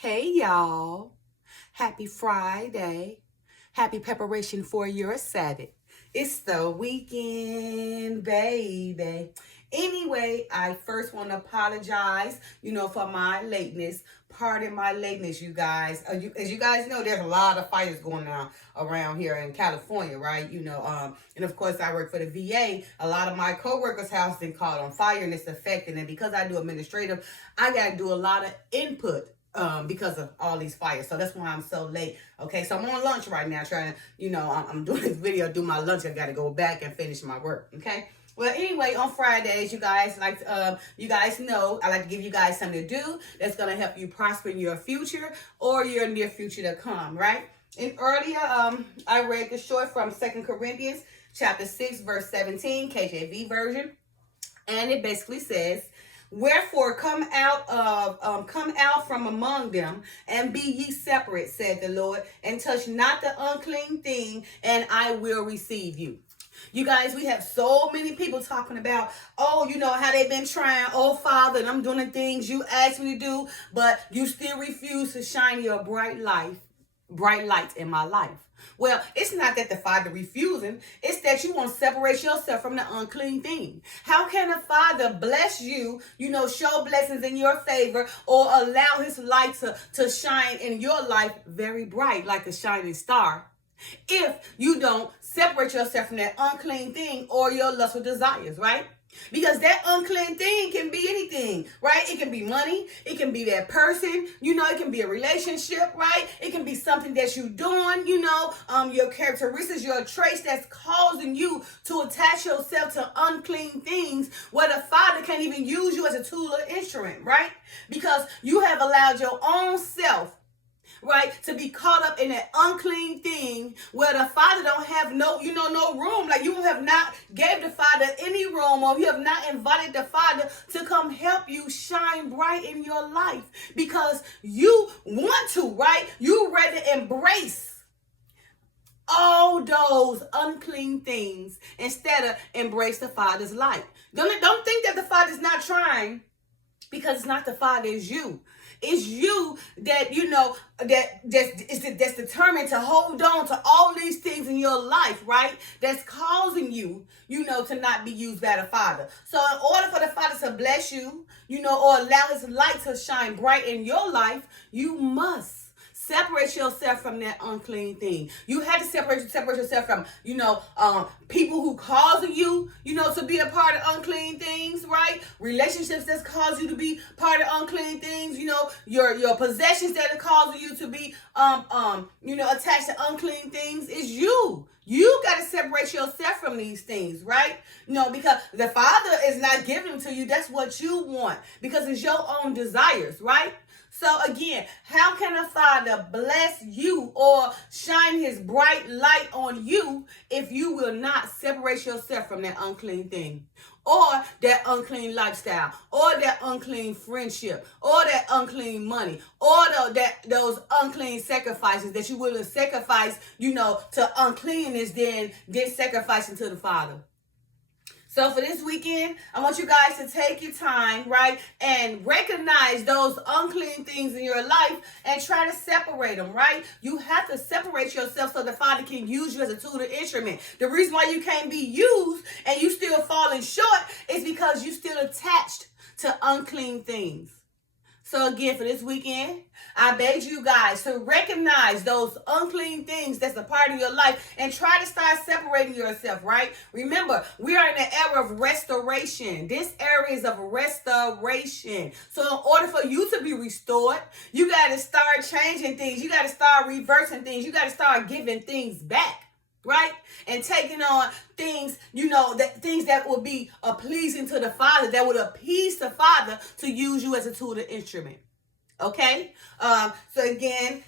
Hey y'all, happy Friday. Happy preparation for your Sabbath. It's the weekend, baby. Anyway, I first want to apologize, for my lateness. Pardon my lateness, you guys. As you guys know, there's a lot of fires going on around here in California, right? And of course, I work for the VA. A lot of my coworkers' house been caught on fire, and it's affecting. And because I do administrative, I got to do a lot of input because of all these fires. So that's why I'm so late. Okay, so I'm on lunch right now trying to, I'm doing this video, do my lunch. I got to go back and finish my work. Okay. Well, anyway, on Fridays, you guys you guys know, I like to give you guys something to do that's going to help you prosper in your future or your near future to come, right? And earlier, I read the short from 2 Corinthians chapter 6, verse 17, KJV version. And it basically says, wherefore come out from among them, and be ye separate, said the Lord, and touch not the unclean thing, and I will receive you. You guys, we have so many people talking about, how they've been trying, Father, and I'm doing the things you asked me to do, but you still refuse to shine your bright light in my life. Well, it's not that the Father refusing, it's that you want to separate yourself from the unclean thing. How can a Father bless you, show blessings in your favor, or allow his light to shine in your life very bright like a shining star, if you don't separate yourself from that unclean thing or your lustful desires, right? Because that unclean thing can be anything, right? It can be money. It can be that person. It can be a relationship, right? It can be something that you're doing, your characteristics, your traits that's causing you to attach yourself to unclean things where the Father can't even use you as a tool or instrument, right? Because you have allowed your own self, right, to be caught up in that unclean thing where the Father don't have no room. Like, you have not gave the Father any room, or you have not invited the Father to come help you shine bright in your life because you want to, right? You ready to embrace all those unclean things instead of embrace the Father's light. Don't think that the Father's not trying, because it's not the Father, it's you. It's you that, that's determined to hold on to all these things in your life, right? That's causing you, to not be used by the Father. So in order for the Father to bless you, or allow his light to shine bright in your life, you must separate yourself from that unclean thing. You had to separate yourself from, people who causing you, to be a part of unclean things, right? Relationships that's cause you to be part of unclean things, your possessions that are causing you to be, attached to unclean things. Is you. You got to separate yourself from these things, right? Because the Father is not giving them to you. That's what you want, because it's your own desires, right? So again, how can a Father bless you or shine his bright light on you if you will not separate yourself from that unclean thing, or that unclean lifestyle, or that unclean friendship, or that unclean money, or those unclean sacrifices that you will sacrifice, to uncleanness, then sacrificing to the Father? So for this weekend, I want you guys to take your time, right, and recognize those unclean things in your life and try to separate them, right? You have to separate yourself so the Father can use you as a tool or instrument. The reason why you can't be used and you still falling short is because you still attached to unclean things. So again, for this weekend, I beg you guys to recognize those unclean things that's a part of your life and try to start separating yourself, right? Remember, we are in an era of restoration. This era is of restoration. So in order for you to be restored, you got to start changing things. You got to start reversing things. You got to start giving things back, right? And taking on things, things that will be pleasing to the Father, that would appease the Father to use you as a tool or instrument. Okay? So again,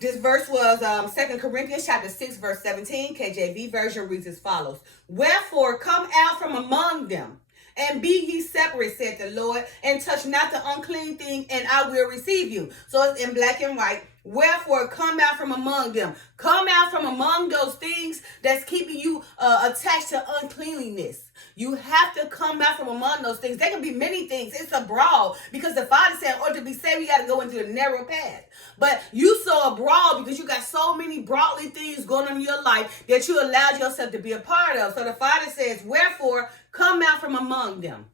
this verse was 2 Corinthians chapter 6, verse 17. KJV version reads as follows. Wherefore come out from among them, and be ye separate, said the Lord, and touch not the unclean thing, and I will receive you. So it's in black and white. Wherefore, come out from among them. Come out from among those things that's keeping you attached to uncleanliness. You have to come out from among those things. There can be many things. It's a broad, because the Father said, in order to be saved, you got to go into the narrow path. But you saw a broad because you got so many broadly things going on in your life that you allowed yourself to be a part of. So the Father says, wherefore, come out from among them.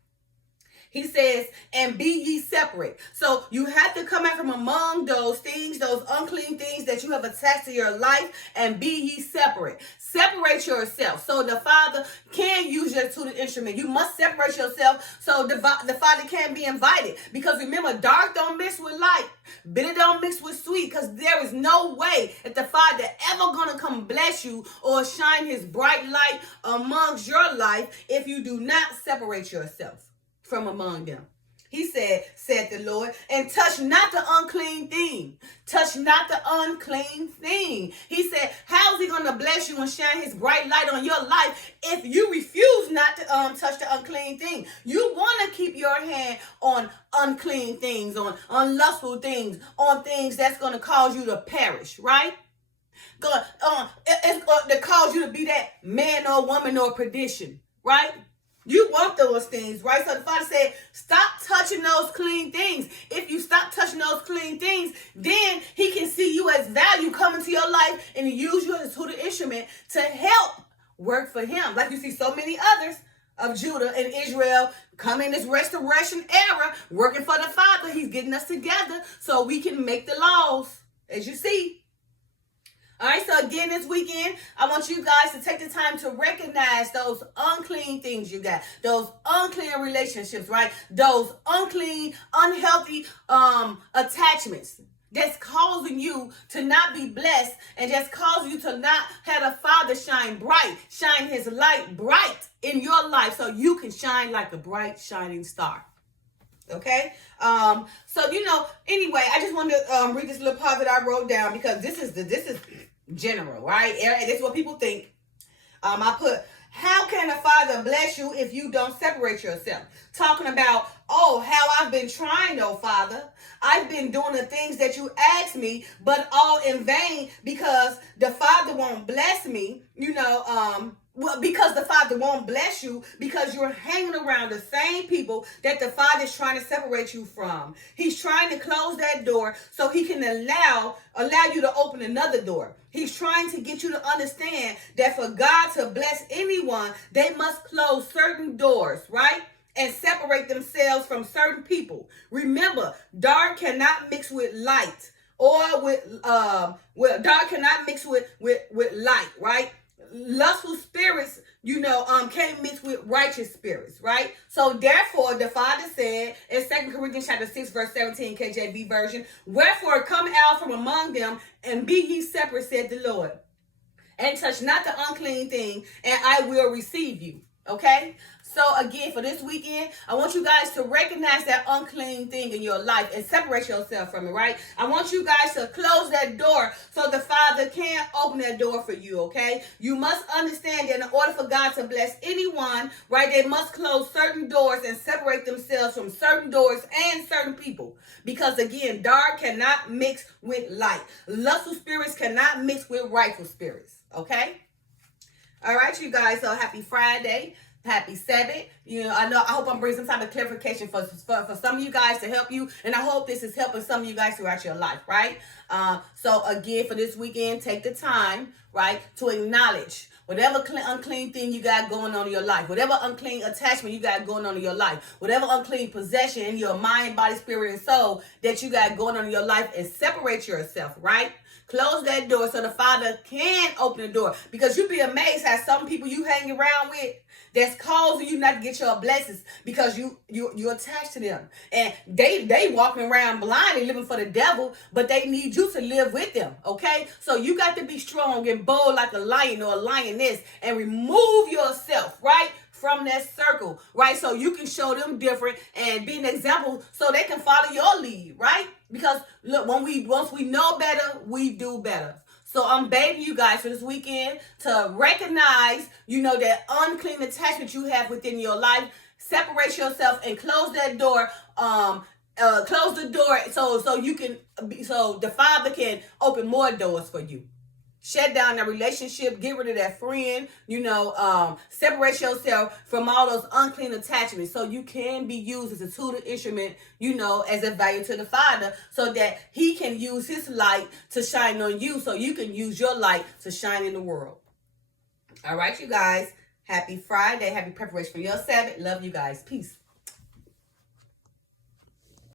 He says, and be ye separate. So you have to come out from among those things, those unclean things that you have attached to your life, and be ye separate. Separate yourself so the Father can use your tutor instrument. You must separate yourself so the Father can be invited. Because remember, dark don't mix with light. Bitter don't mix with sweet, because there is no way that the Father ever going to come bless you or shine his bright light amongst your life if you do not separate yourself from among them. He said the Lord, and touch not the unclean thing. Touch not the unclean thing. He said, how's he going to bless you and shine his bright light on your life if you refuse not to touch the unclean thing? You want to keep your hand on unclean things, on lustful things, on things that's going to cause you to perish, right? It's going to cause you to be that man or woman or perdition, right? You want those things, right? So the Father said, stop touching those clean things. If you stop touching those clean things, then he can see you as value come into your life and use you as tutor instrument to help work for him. Like you see so many others of Judah and Israel come in this restoration era, working for the Father. He's getting us together so we can make the laws, as you see. All right, so again, this weekend, I want you guys to take the time to recognize those unclean things you got, those unclean relationships, right? Those unclean, unhealthy attachments that's causing you to not be blessed and just causing you to not have the Father shine his light bright in your life so you can shine like a bright, shining star. Okay, so anyway, I just wanted to read this little part that I wrote down because this is general, right? This is what people think. I put, how can a Father bless you if you don't separate yourself? Talking about, how I've been trying, Father. I've been doing the things that you asked me, but all in vain because the Father won't bless me, Well, because the Father won't bless you because you're hanging around the same people that the Father is trying to separate you from. He's trying to close that door so he can allow you to open another door. He's trying to get you to understand that for God to bless anyone, they must close certain doors, right? And separate themselves from certain people. Remember, dark cannot mix with light or with dark cannot mix with light, right? Lustful spirits, can't mix with righteous spirits, right? So therefore, the Father said in 2 Corinthians chapter 6, verse 17, KJV version, wherefore come out from among them and be ye separate, said the Lord, and touch not the unclean thing, and I will receive you. Okay? So again, for this weekend, I want you guys to recognize that unclean thing in your life and separate yourself from it, right? I want you guys to close that door so the Father can open that door for you, okay? You must understand that in order for God to bless anyone, right, they must close certain doors and separate themselves from certain doors and certain people. Because again, dark cannot mix with light. Lustful spirits cannot mix with rightful spirits, okay? All right, you guys, so happy Friday. Happy Sabbath. I hope I'm bringing some type of clarification for some of you guys to help you. And I hope this is helping some of you guys throughout your life, right? So again, for this weekend, take the time, right, to acknowledge whatever unclean thing you got going on in your life, whatever unclean attachment you got going on in your life, whatever unclean possession in your mind, body, spirit, and soul that you got going on in your life, and separate yourself, right? Close that door so the Father can open the door. Because you'd be amazed how some people you hang around with that's causing you not to get your blessings because you're attached to them. And they walking around blindly living for the devil, but they need you to live with them, okay? So you got to be strong and bold like a lion or a lioness and remove yourself, right, from that circle, right? So you can show them different and be an example so they can follow your lead, right? Because look, once we know better, we do better. So I'm begging you guys for this weekend to recognize, that unclean attachment you have within your life. Separate yourself and close that door close the door so you can so the Father can open more doors for you. Shut down that relationship, get rid of that friend, separate yourself from all those unclean attachments so you can be used as a tool instrument, as a value to the Father, so that he can use his light to shine on you, so you can use your light to shine in the world. All right, you guys. Happy Friday. Happy preparation for your Sabbath. Love you guys. Peace.